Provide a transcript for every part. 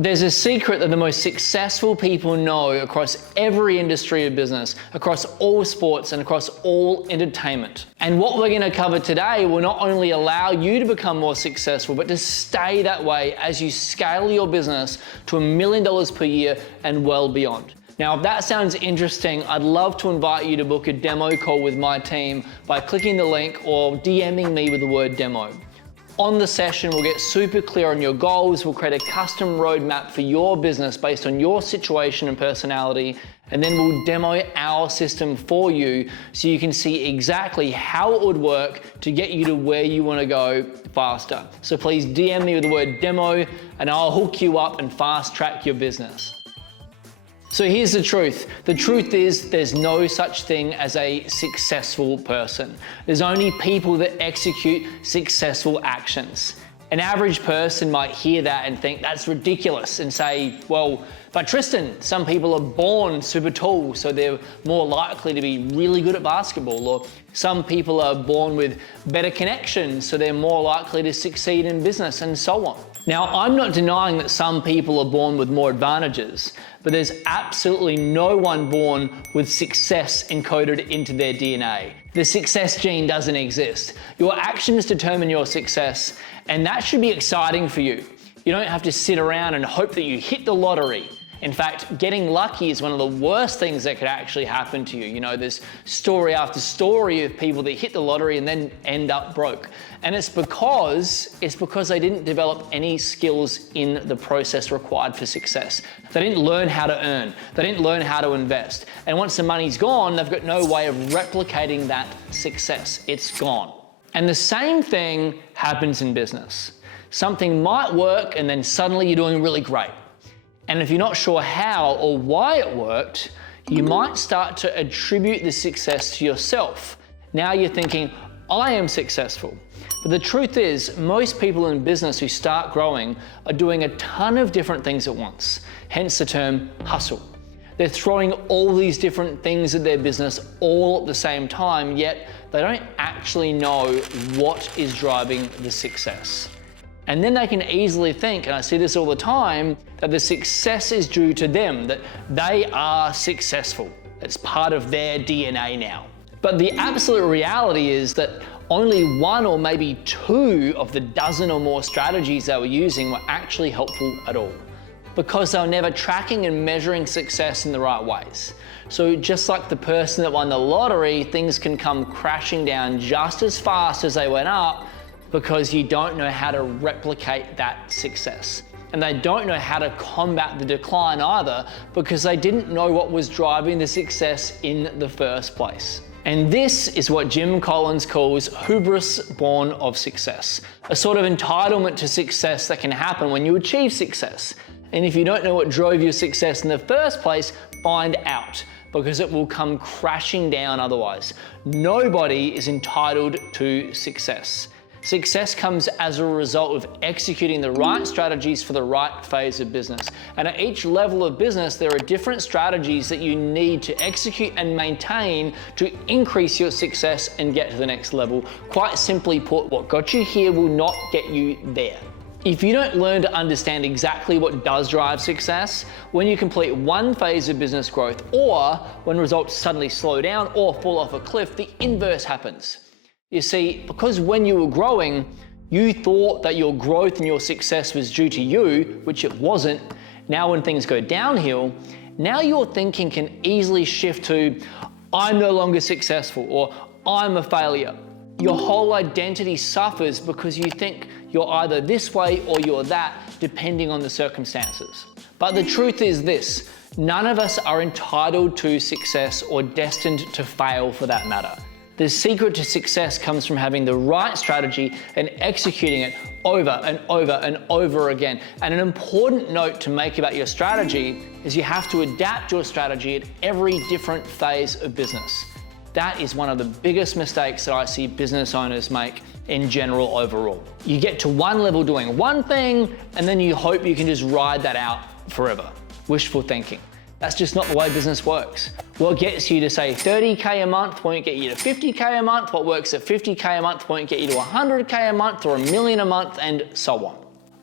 There's a secret that the most successful people know across every industry of business, across all sports and across all entertainment. And what we're going to cover today will not only allow you to become more successful, but to stay that way as you scale your business to $1 million per year and well beyond. Now, if that sounds interesting, I'd love to invite you to book a demo call with my team by clicking the link or DMing me with the word demo. On the session, we'll get super clear on your goals. We'll create a custom roadmap for your business based on your situation and personality. And then we'll demo our system for you so you can see exactly how it would work to get you to where you want to go faster. So please DM me with the word demo and I'll hook you up and fast track your business. So here's the truth. The truth is there's no such thing as a successful person. There's only people that execute successful actions. An average person might hear that and think that's ridiculous and say, well, but Tristan, some people are born super tall, so they're more likely to be really good at basketball, or some people are born with better connections, so they're more likely to succeed in business, and so on. Now, I'm not denying that some people are born with more advantages, but there's absolutely no one born with success encoded into their DNA. The success gene doesn't exist. Your actions determine your success, and that should be exciting for you. You don't have to sit around and hope that you hit the lottery. In fact, getting lucky is one of the worst things that could actually happen to you. You know, there's story after story of people that hit the lottery and then end up broke. And it's because they didn't develop any skills in the process required for success. They didn't learn how to earn. They didn't learn how to invest. And once the money's gone, they've got no way of replicating that success. It's gone. And the same thing happens in business. Something might work and then suddenly you're doing really great. And if you're not sure how or why it worked, you might start to attribute the success to yourself. Now you're thinking, I am successful. But the truth is, most people in business who start growing are doing a ton of different things at once, hence the term hustle. They're throwing all these different things at their business all at the same time, yet they don't actually know what is driving the success. And then they can easily think, and I see this all the time, that the success is due to them, that they are successful. It's part of their DNA now. But the absolute reality is that only one or maybe two of the dozen or more strategies they were using were actually helpful at all, because they were never tracking and measuring success in the right ways. So just like the person that won the lottery, things can come crashing down just as fast as they went up, because you don't know how to replicate that success. And they don't know how to combat the decline either, because they didn't know what was driving the success in the first place. And this is what Jim Collins calls hubris born of success, a sort of entitlement to success that can happen when you achieve success. And if you don't know what drove your success in the first place, find out, because it will come crashing down otherwise. Nobody is entitled to success. Success comes as a result of executing the right strategies for the right phase of business. And at each level of business, there are different strategies that you need to execute and maintain to increase your success and get to the next level. Quite simply put, what got you here will not get you there. If you don't learn to understand exactly what does drive success, when you complete one phase of business growth, or when results suddenly slow down or fall off a cliff, the inverse happens. You see, because when you were growing, you thought that your growth and your success was due to you, which it wasn't. Now when things go downhill, now your thinking can easily shift to, I'm no longer successful, or I'm a failure. Your whole identity suffers because you think you're either this way or you're that, depending on the circumstances. But the truth is this, none of us are entitled to success or destined to fail for that matter. The secret to success comes from having the right strategy and executing it over and over and over again. And an important note to make about your strategy is you have to adapt your strategy at every different phase of business. That is one of the biggest mistakes that I see business owners make in general overall. You get to one level doing one thing, and then you hope you can just ride that out forever. Wishful thinking. That's just not the way business works. What gets you to say 30K a month won't get you to 50K a month. What works at 50K a month won't get you to 100K a month or $1 million a month, and so on.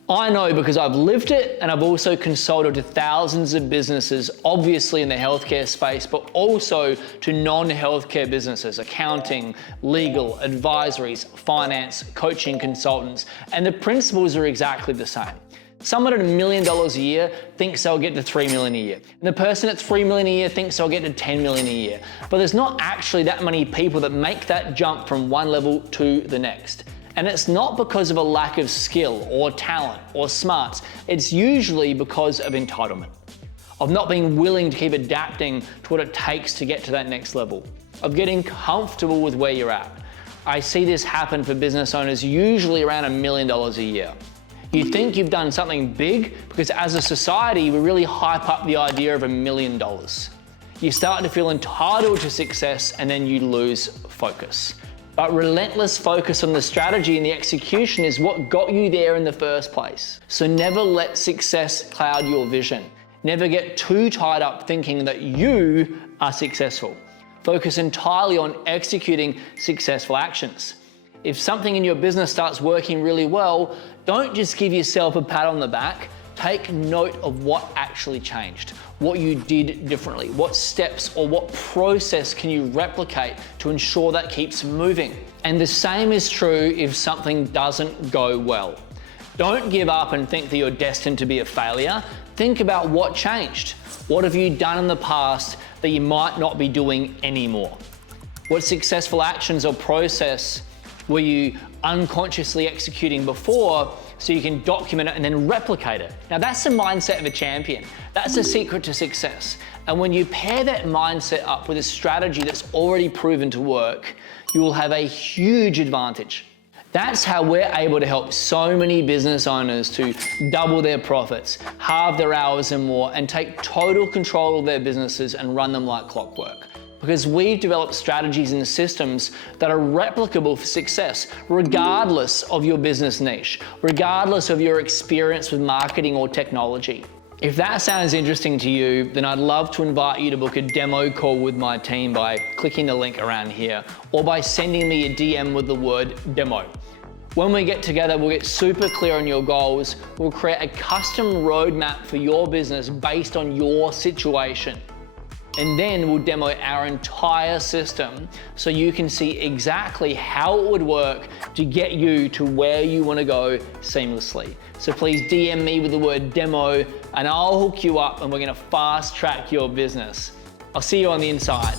I know because I've lived it, and I've also consulted to thousands of businesses, obviously in the healthcare space, but also to non-healthcare businesses, accounting, legal, advisories, finance, coaching consultants, and the principles are exactly the same. Someone at $1 million a year thinks they'll get to 3 million a year. And the person at 3 million a year thinks they'll get to 10 million a year. But there's not actually that many people that make that jump from one level to the next. And it's not because of a lack of skill or talent or smarts. It's usually because of entitlement, of not being willing to keep adapting to what it takes to get to that next level, of getting comfortable with where you're at. I see this happen for business owners usually around $1 million a year. You think you've done something big because as a society, we really hype up the idea of $1 million. You start to feel entitled to success and then you lose focus. But relentless focus on the strategy and the execution is what got you there in the first place. So never let success cloud your vision. Never get too tied up thinking that you are successful. Focus entirely on executing successful actions. If something in your business starts working really well, don't just give yourself a pat on the back. Take note of what actually changed, what you did differently, what steps or what process can you replicate to ensure that keeps moving. And the same is true if something doesn't go well. Don't give up and think that you're destined to be a failure. Think about what changed. What have you done in the past that you might not be doing anymore? What successful actions or process were you unconsciously executing before so you can document it and then replicate it? Now that's the mindset of a champion. That's the secret to success. And when you pair that mindset up with a strategy that's already proven to work, you will have a huge advantage. That's how we're able to help so many business owners to double their profits, halve their hours and more, and take total control of their businesses and run them like clockwork. Because we've developed strategies and systems that are replicable for success, regardless of your business niche, regardless of your experience with marketing or technology. If that sounds interesting to you, then I'd love to invite you to book a demo call with my team by clicking the link around here, or by sending me a DM with the word demo. When we get together, we'll get super clear on your goals. We'll create a custom roadmap for your business based on your situation. And then we'll demo our entire system so you can see exactly how it would work to get you to where you want to go seamlessly. So please DM me with the word demo and I'll hook you up and we're going to fast track your business. I'll see you on the inside.